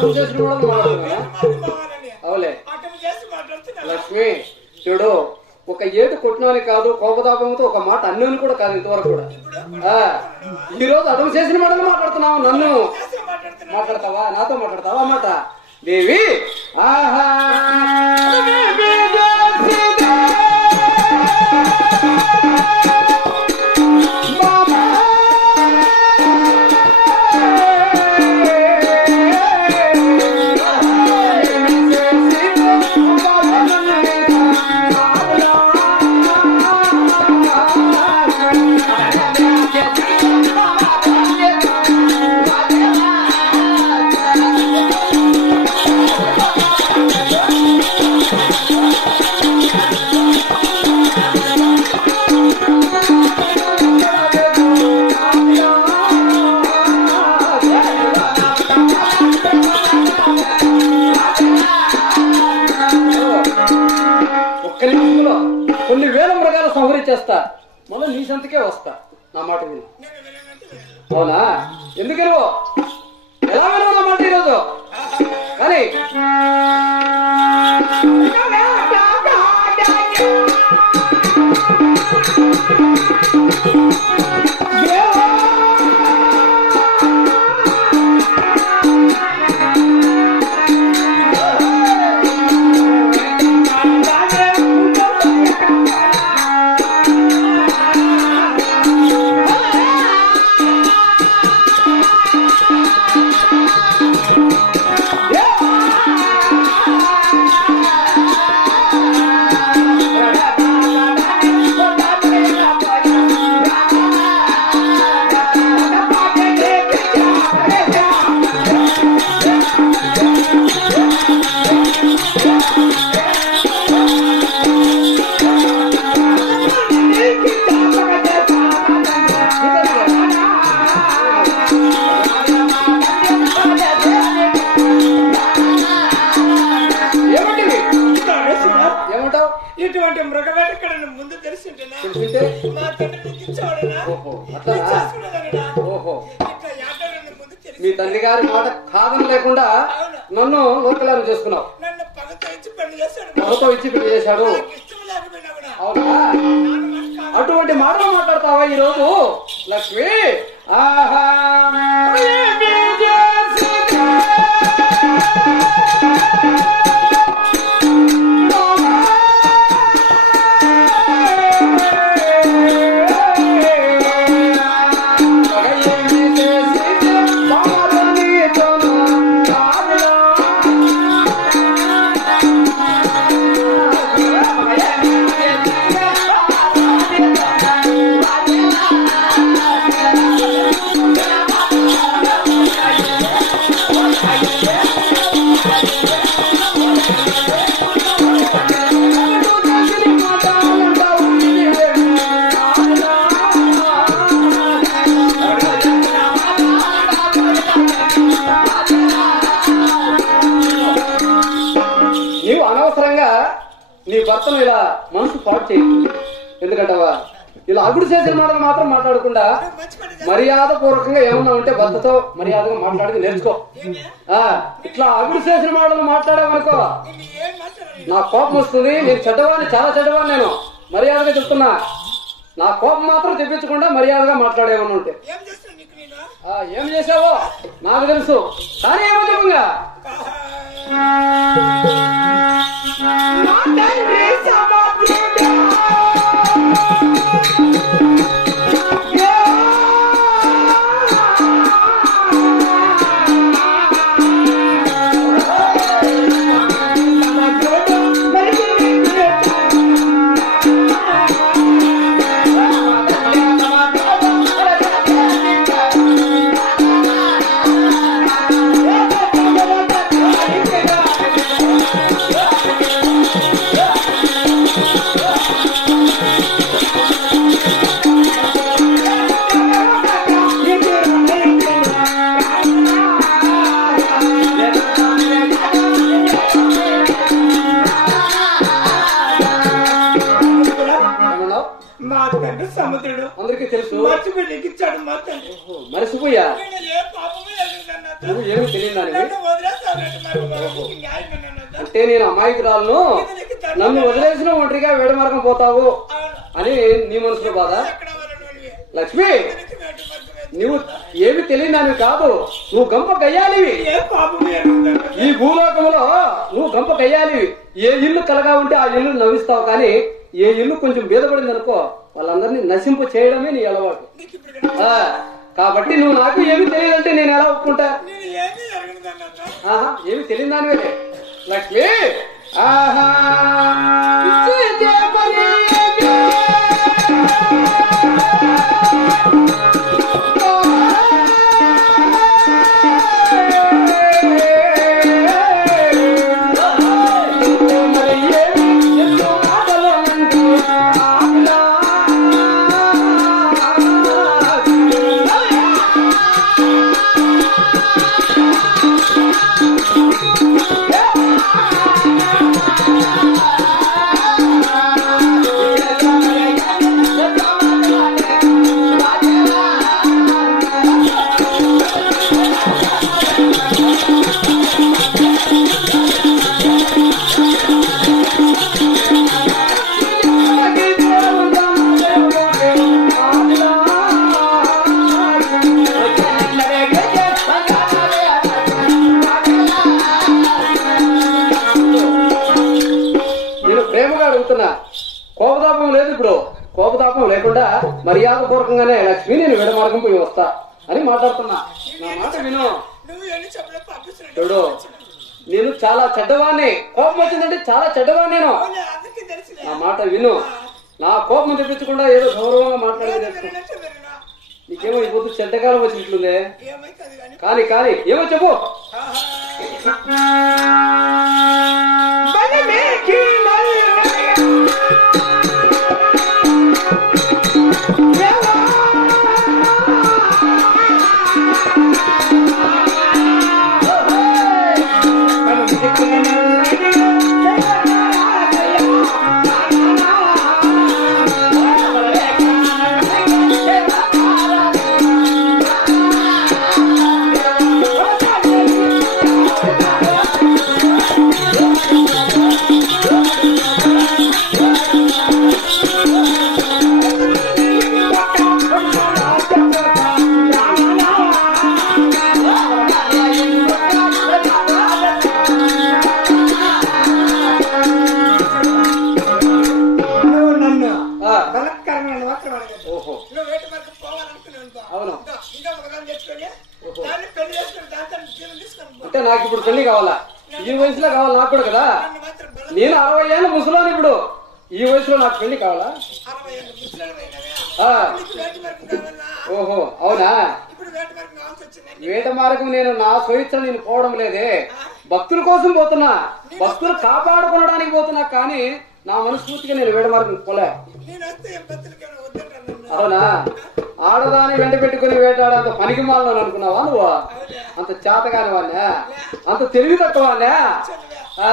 అర్థం చేసిన అవులే లక్ష్మి చూడు, ఒక ఏటు కొట్టినాని కాదు, కోపతాపంతో ఒక మాట అన్నని కూడా కాదు ఇంతవరకు కూడా. ఈ రోజు అర్థం చేసిన మాటలు మాట్లాడుతున్నావు, నన్ను మాట్లాడతావా, నాతో మాట్లాడతావా మాట దేవి? ఆహా కొన్ని వేల మృగాలు సంహరించేస్తా, మళ్ళీ నీ సంతకే వస్తా. నా మాట విను. అవునా? ఎందుకు ఎలా వినవు నా మాట ఈరోజు? కానీ ఇటువంటి మృగవేట ఇక్కడ ముందు తెలిసింటేనా మీ తండ్రి గారి మాట కాదని లేకుండా నన్ను లోకలారం చేసుకున్నావు, పగతో ఇచ్చి పెళ్లి చేశాడు. అవునా? అటువంటి మాటలు మాట్లాడతావా ఈ రోజు లక్ష్మి? ఆహా నీ భర్తను ఇలా మనసు పాటు చేయదు. ఎందుకంటావా? ఇలా అగుడు చేసిన మాటలు మాత్రం మాట్లాడకుండా మర్యాద పూర్వకంగా ఏమన్నా ఉంటే భర్తతో మర్యాదగా మాట్లాడి నేర్చుకో. ఇట్లా అగుడు చేసిన మాటలు మాట్లాడామనుకో నా కోపం వస్తుంది. నేను చెడ్డవాడిని, చాలా చెడ్డవాడిని. నేను మర్యాదగా చెప్తున్నా. నా కోపం మాత్రం తెప్పించకుండా మర్యాదగా మాట్లాడేమని ఉంటే ఏం చేసావో నాకు తెలుసు. కానీ ఏమో చెప్పంగా మా తండ్రి సముద్రుడు అందరికీ తెలుసు. మర్చిపోయి నీకు ఇచ్చాడు మా తండ్రి. మరిసిపోయా నేను ఏ పాపమే ఎరగనన్నా. నువ్వు ఏమి తెలియదు నన్ను వదిలేస్తానంటే మరి నీకు న్యాయం అన్నానన్నా. అంటే నేను అమాయకురాలను, ఇది నీకు తండ్రి. నన్ను వదిలేసిన ఒంటరిగా వేడమార్గం పోతావు అవును. అని నీ మనసులో బాధ. ఎక్కడ వరనోనివి. లక్ష్మి, నీకు వేట మార్గమే. నువ్వు ఏమి తెలియదానివి కాదు, నువ్వు గంప గయ్యాలివి. ఏ పాపమే ఎరగనన్నా. ఈ భూలోకంలో నువ్వు గంప గయ్యాలివి. ఏ ఇల్లు కలగా ఉంటే ఆ ఇల్లు నవ్విస్తావు, కానీ ఏ ఇల్లు కొంచెం బీదపడింది అనుకో వాళ్ళందరినీ నశింపు చేయడమే నీ అలవాటు. నీకు ఇప్పుడు ఆ, కాబట్టి నువ్వు నాకు ఏమి తెలియదంటే నేను ఎలా ఒప్పుకుంటా? నేను ఏమీ ఎరగనన్నా. ఆహా, ఏమి తెలియదు దానివే లక్ష్మి. ఆహా, ఇచ్చే పని ఏమి? కోపతాపం లేదు. ఇప్పుడు కోపతాపం లేకుండా మర్యాద పూర్వకంగానే లక్ష్మి నేను విడమార్గం పోయి వస్తా అని మాట్లాడుతున్నా. నా మాట విను. నువ్వు ఎన్ని చెప్పలే పంపిస్తున్నాడు. చూడు, నేను చాలా చెడ్డవాణ్ణి. కోపం వచ్చిందంటే చాలా చెడ్డవాణ్ణి నేను. అవునా, అందరికీ తెలుసులే. నా మాట విను. నా కోపం తెప్పించకుండా ఏదో గౌరవంగా మాట్లాడేది తెలుసు. వినట్టు వినరా? నీకేమో ఈ పొద్దు చెడ్డకాలం వచ్చినట్లుందే. ఏమైతుంది కానీ కానీ కానీ ఏమో చెప్పు. బలత్కారమైన మాత్రం అడగదు. ఓహో, నువ్వు వేట వరకు పోవాలనుకున్నావు. అవును. ఇంకా ఒకదాన్ని తెచ్చుకొని దాన్ని పెళ్లి చేసుకుని దాంతో జీవనం తీసుకొని పో. అంటే నాకు ఇప్పుడు పెళ్లి కావాలా? ఈ వయసులో కావాలి నాకు కూడా కదా. నన్ను మాత్రం బలం నేను 60 ఏళ్ళ ముసలోని. ఇప్పుడు ఈ వయసులో నాకు పెళ్లి కావాలా? 60 ఏళ్ళు ముసలిమైనవే. ఆ, నీకు వేట వరకు కావాలా? ఓహో, అవునా? ఇప్పుడు వేట వరకు కావాల్సి వచ్చింది. వేట మార్గం నేను నా స్వేచ్ఛ నేను పోవడం లేదే. భక్తుల కోసం పోతున్నా, భక్తులు కాపాడుకోవడానికి పోతున్నా, కానీ నా మనస్ఫూర్తిగా నేను వేట మార్గం పోలే. నేను వస్తే ఏం పత్రికలు వద్దంటాను. అవునా? ఆడదాన్ని వెంట పెట్టుకుని వేటాడే అంత పనికి మాలను అనుకున్నావా నువ్వు? అవునా? అంత చేతగాని వాడినా, అంత తెలివి తక్కువ వాడినా? చదివా. ఆ